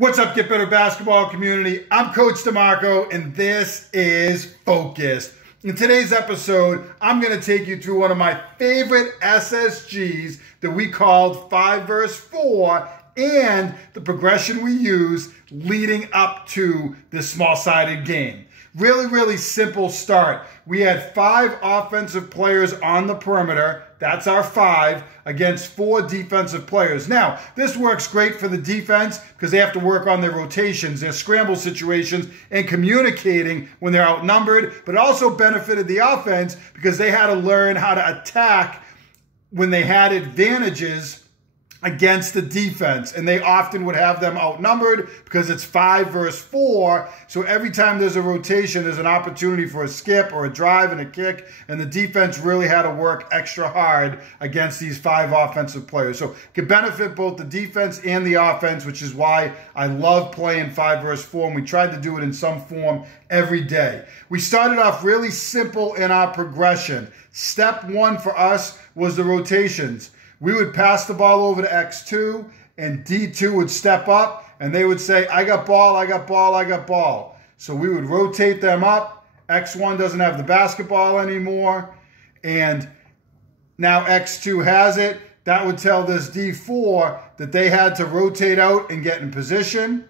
What's up, Get Better Basketball community? I'm Coach DeMarco, and this is Focused. In today's episode, I'm going to take you through one of my favorite SSGs that we called 5 vs 4 and the progression we use leading up to this small-sided game. Really simple start. We had 5 offensive players on the perimeter. That's our 5 against 4 defensive players. Now, this works great for the defense because they have to work on their rotations, their scramble situations, and communicating when they're outnumbered, but it also benefited the offense because they had to learn how to attack when they had advantages against the defense, and they often would have them outnumbered because it's 5 vs 4. So every time there's a rotation, there's an opportunity for a skip or a drive and a kick, and the defense really had to work extra hard against these 5 offensive players. So it could benefit both the defense and the offense, which is why I love playing 5 vs 4, and we tried to do it in some form every day. We started off really simple in our progression. Step 1 for us was the rotations. We would pass the ball over to X2, and D2 would step up, and they would say, I got ball, I got ball, I got ball. So we would rotate them up. X1 doesn't have the basketball anymore, and now X2 has it. That would tell this D4 that they had to rotate out and get in position.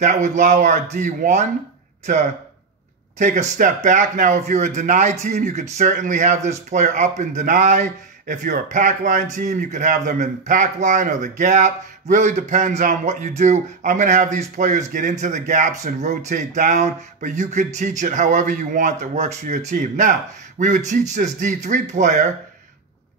That would allow our D1 to take a step back. Now, if you're a deny team, you could certainly have this player up and deny. If you're a pack line team, you could have them in pack line or the gap. Really depends on what you do. I'm going to have these players get into the gaps and rotate down, but you could teach it however you want that works for your team. Now, we would teach this D3 player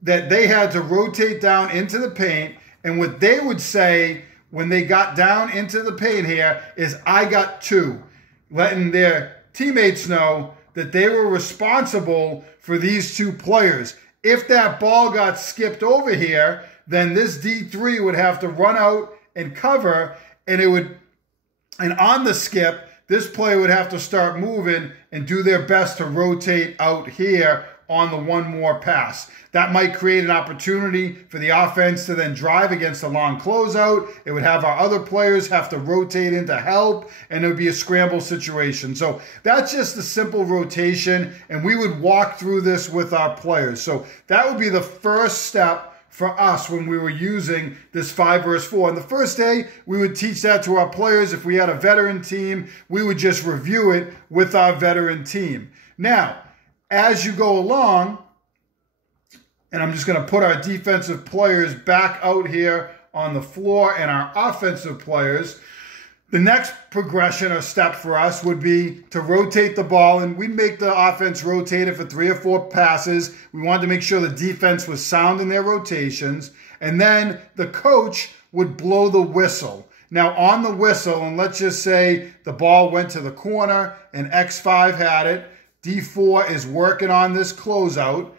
that they had to rotate down into the paint, and what they would say when they got down into the paint here is, I got 2, letting their teammates know that they were responsible for these 2 players. If that ball got skipped over here, then this D3 would have to run out and cover, and on the skip, this player would have to start moving and do their best to rotate out here on the one more pass. That might create an opportunity for the offense to then drive against a long closeout. It would have our other players have to rotate in to help, and it would be a scramble situation. So that's just a simple rotation, and we would walk through this with our players. So that would be the first step for us when we were using this 5 vs 4. And the first day, we would teach that to our players. If we had a veteran team, we would just review it with our veteran team. Now, as you go along, and I'm just going to put our defensive players back out here on the floor and our offensive players, the next progression or step for us would be to rotate the ball, and we'd make the offense rotate it for 3 or 4 passes. We wanted to make sure the defense was sound in their rotations, and then the coach would blow the whistle. Now, on the whistle, and let's just say the ball went to the corner and X5 had it, D4 is working on this closeout.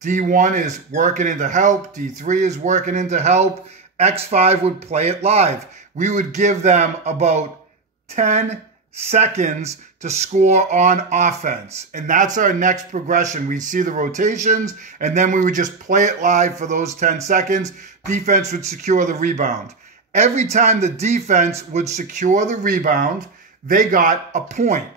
D1 is working into help. D3 is working into help. X5 would play it live. We would give them about 10 seconds to score on offense. And that's our next progression. We'd see the rotations, and then we would just play it live for those 10 seconds. Defense would secure the rebound. Every time the defense would secure the rebound, they got a point.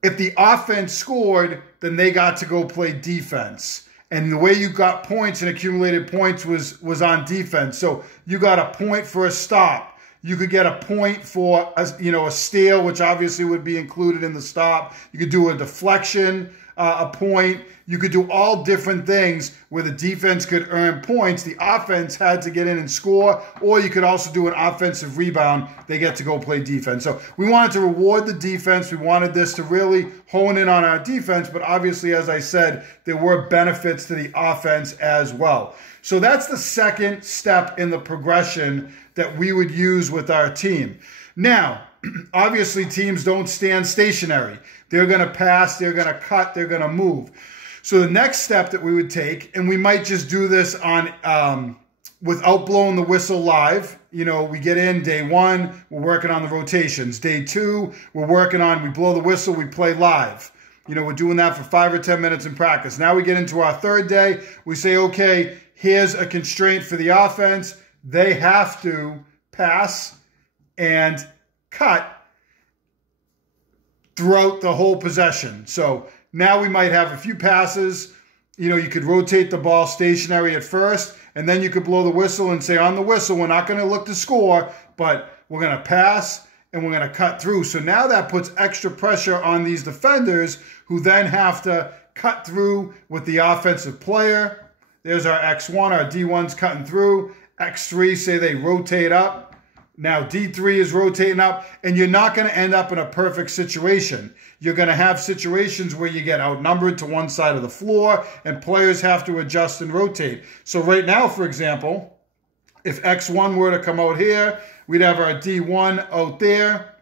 If the offense scored, then they got to go play defense. And the way you got points and accumulated points was on defense. So you got a point for a stop. You could get a point for a steal, which obviously would be included in the stop. You could do a deflection, a point. You could do all different things where the defense could earn points. The offense had to get in and score, or you could also do an offensive rebound. They get to go play defense. So we wanted to reward the defense. We wanted this to really hone in on our defense, but obviously, as I said, there were benefits to the offense as well. So that's the second step in the progression that we would use with our team. Now, obviously, teams don't stand stationary. They're going to pass, they're going to cut, they're going to move. So the next step that we would take, and we might just do this on without blowing the whistle live. We get in day 1, we're working on the rotations. Day 2, we blow the whistle, we play live. We're doing that for 5 or 10 minutes in practice. Now we get into our third day. We say, okay, here's a constraint for the offense. They have to pass and cut throughout the whole possession. So now we might have a few passes. You know, you could rotate the ball stationary at first, and then you could blow the whistle and say, on the whistle, we're not going to look to score, but we're going to pass and we're going to cut through. So now that puts extra pressure on these defenders who then have to cut through with the offensive player. There's our X1, our D1's cutting through. X3, say they rotate up. Now D3 is rotating up, and you're not going to end up in a perfect situation. You're going to have situations where you get outnumbered to one side of the floor, and players have to adjust and rotate. So right now, for example, if X1 were to come out here, we'd have our D1 out there.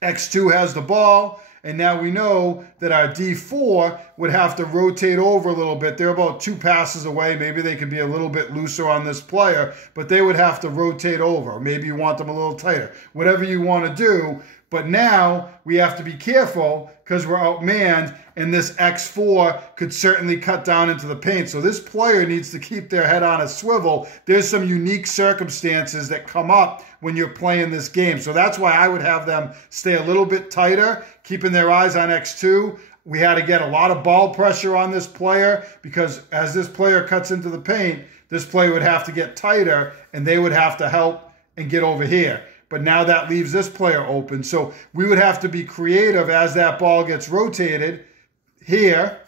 X2 has the ball. And now we know that our D4 would have to rotate over a little bit. They're about 2 passes away. Maybe they could be a little bit looser on this player, but they would have to rotate over. Maybe you want them a little tighter. Whatever you want to do. But now we have to be careful because we're outmanned, and this X4 could certainly cut down into the paint. So this player needs to keep their head on a swivel. There's some unique circumstances that come up when you're playing this game. So that's why I would have them stay a little bit tighter, keeping their eyes on X2. We had to get a lot of ball pressure on this player because as this player cuts into the paint, this player would have to get tighter, and they would have to help and get over here. But now that leaves this player open. So we would have to be creative as that ball gets rotated here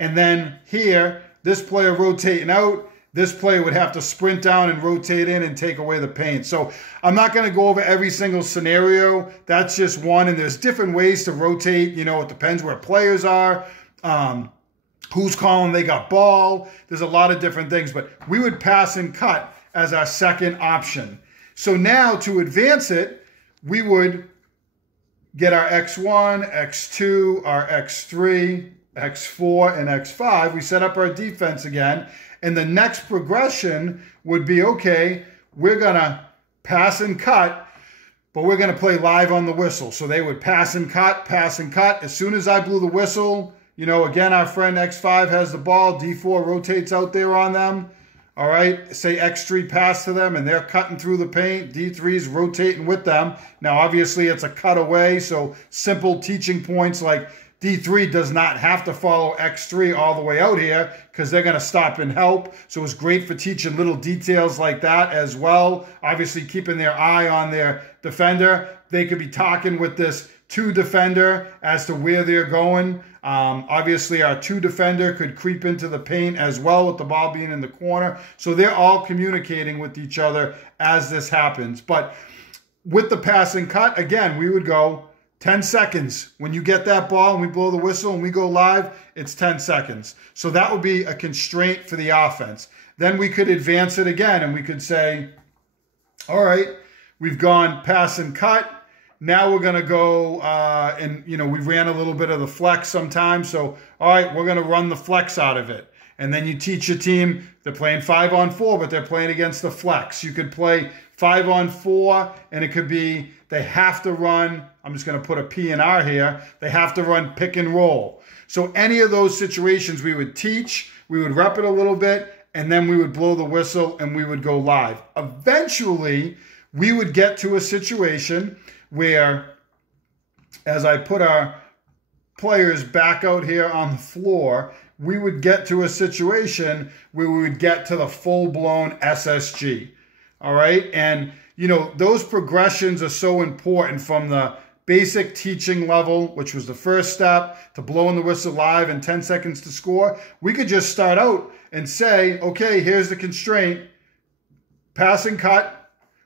and then here. This player rotating out. This player would have to sprint down and rotate in and take away the paint. So I'm not going to go over every single scenario. That's just one. And there's different ways to rotate. You know, it depends where players are. Who's calling they got ball. There's a lot of different things. But we would pass and cut as our second option. So now to advance it, we would get our X1, X2, our X3, X4, and X5. We set up our defense again. And the next progression would be, okay, we're going to pass and cut, but we're going to play live on the whistle. So they would pass and cut, pass and cut. As soon as I blew the whistle, you know, again, our friend X5 has the ball. D4 rotates out there on them. All right, say X3 pass to them, and they're cutting through the paint. D3's rotating with them. Now, obviously, it's a cutaway, so simple teaching points like D3 does not have to follow X3 all the way out here because they're going to stop and help. So it's great for teaching little details like that as well. Obviously, keeping their eye on their defender. They could be talking with this 2 defender as to where they're going. Obviously, our 2 defender could creep into the paint as well with the ball being in the corner. So they're all communicating with each other as this happens. But with the pass and cut, again, we would go 10 seconds. When you get that ball and we blow the whistle and we go live, it's 10 seconds. So that would be a constraint for the offense. Then we could advance it again and we could say, all right, we've gone pass and cut. Now we're going to go, and, you know, we ran a little bit of the flex sometimes. So, all right, we're going to run the flex out of it. And then you teach your team, they're playing 5-on-4, but they're playing against the flex. You could play 5-on-4, and it could be they have to run, I'm just going to put a P and R here, they have to run pick and roll. So any of those situations we would teach, we would rep it a little bit, and then we would blow the whistle and we would go live. Eventually, we would get to a situation where, as I put our players back out here on the floor, we would get to a situation where we would get to the full-blown SSG. All right? And, you know, those progressions are so important from the basic teaching level, which was the first step, to blowing the whistle live in 10 seconds to score. We could just start out and say, okay, here's the constraint, pass and cut.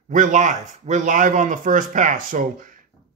We're live. We're live on the first pass. So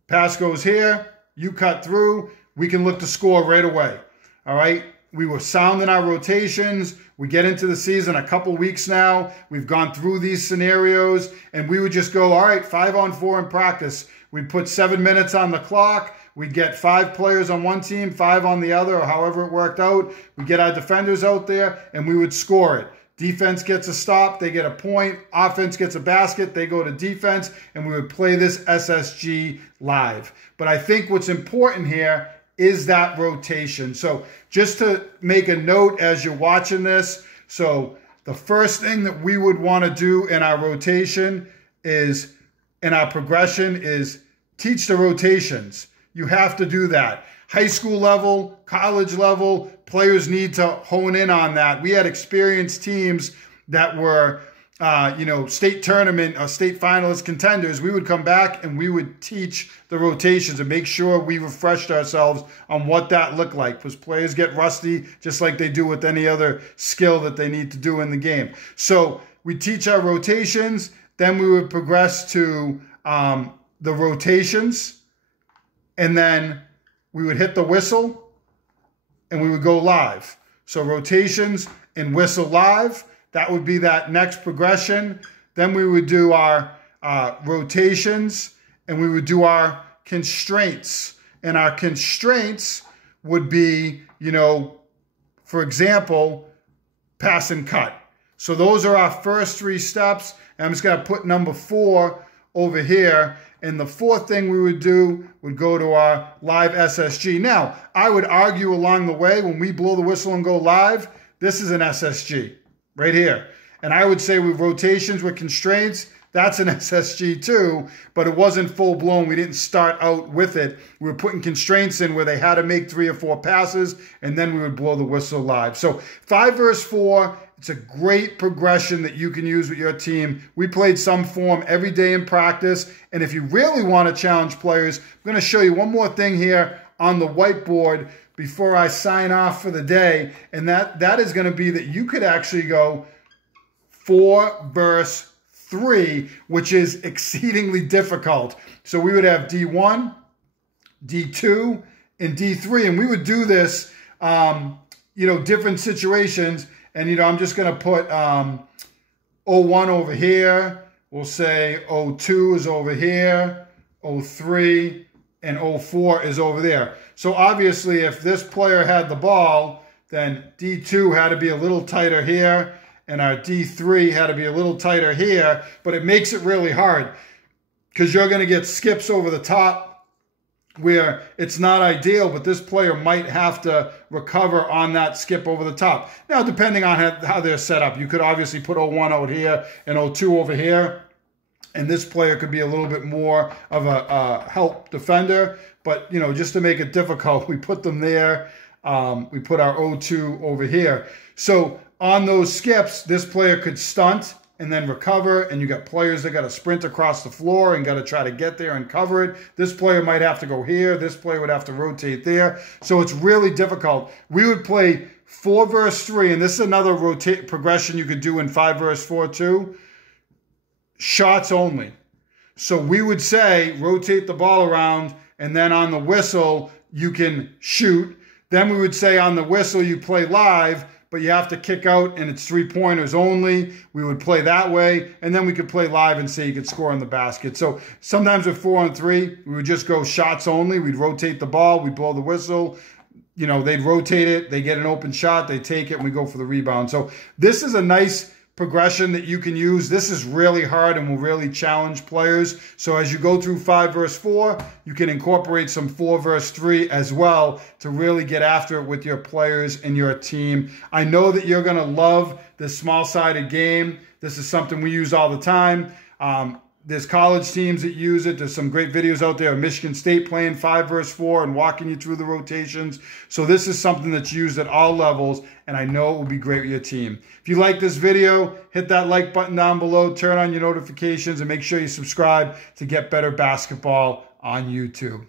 pass goes here. You cut through. We can look to score right away. All right. We were sound in our rotations. We get into the season a couple weeks now. We've gone through these scenarios, and we would just go, all right, 5-on-4 in practice. We'd put 7 minutes on the clock. We'd get 5 players on one team, 5 on the other, or however it worked out. We'd get our defenders out there, and we would score it. Defense gets a stop, they get a point. Offense gets a basket, they go to defense, and we would play this SSG live. But I think what's important here is that rotation. So just to make a note as you're watching this, so the first thing that we would want to do in our rotation is in our progression is teach the rotations. You have to do that. High school level, college level, players need to hone in on that. We had experienced teams that were, state tournament or state finalist contenders. We would come back and we would teach the rotations and make sure we refreshed ourselves on what that looked like, because players get rusty just like they do with any other skill that they need to do in the game. So we teach our rotations, then we would progress to the rotations, and then we would hit the whistle and we would go live. So rotations and whistle live, that would be that next progression. Then we would do our rotations and we would do our constraints. And our constraints would be, for example, pass and cut. So those are our first 3 steps. And I'm just going to put number 4 over here. And the 4th thing we would do would go to our live SSG. Now, I would argue along the way, when we blow the whistle and go live, this is an SSG right here. And I would say with rotations, with constraints, that's an SSG too, but it wasn't full blown. We didn't start out with it. We were putting constraints in where they had to make 3 or 4 passes, and then we would blow the whistle live. So 5 versus 4, it's a great progression that you can use with your team. We played some form every day in practice. And if you really want to challenge players, I'm going to show you one more thing here on the whiteboard before I sign off for the day. And that is going to be that you could actually go 4 versus 3, which is exceedingly difficult. So we would have D1, D2, and D3. And we would do this, different situations. And, I'm just going to put 01 over here. We'll say 02 is over here, 03, and 04 is over there. So obviously, if this player had the ball, then D2 had to be a little tighter here, and our D3 had to be a little tighter here. But it makes it really hard because you're going to get skips over the top where it's not ideal, but this player might have to recover on that skip over the top. Now, depending on how they're set up, you could obviously put 01 out here and 02 over here, and this player could be a little bit more of a help defender. But, just to make it difficult, we put them there. We put our 02 over here. So on those skips, this player could stunt and then recover, and you got players that got to sprint across the floor and got to try to get there and cover it. This player might have to go here. This player would have to rotate there. So it's really difficult. We would play 4 versus 3, and this is another progression you could do in 5 versus 4 too. Shots only. So we would say rotate the ball around, and then on the whistle you can shoot. Then we would say on the whistle you play live, but you have to kick out and it's 3-pointers only. We would play that way, and then we could play live and say you could score in the basket. So sometimes with 4 on 3, we would just go shots only. We'd rotate the ball, we'd blow the whistle. They'd rotate it, they get an open shot, they take it, and we go for the rebound. So this is a nice progression that you can use. This is really hard and will really challenge players. So as you go through 5 versus 4, you can incorporate some 4 versus 3 as well to really get after it with your players and your team. I know that you're going to love this small-sided game. This is something we use all the time. There's college teams that use it. There's some great videos out there of Michigan State playing 5 versus 4 and walking you through the rotations. So this is something that's used at all levels, and I know it will be great with your team. If you like this video, hit that like button down below, turn on your notifications, and make sure you subscribe to get better basketball on YouTube.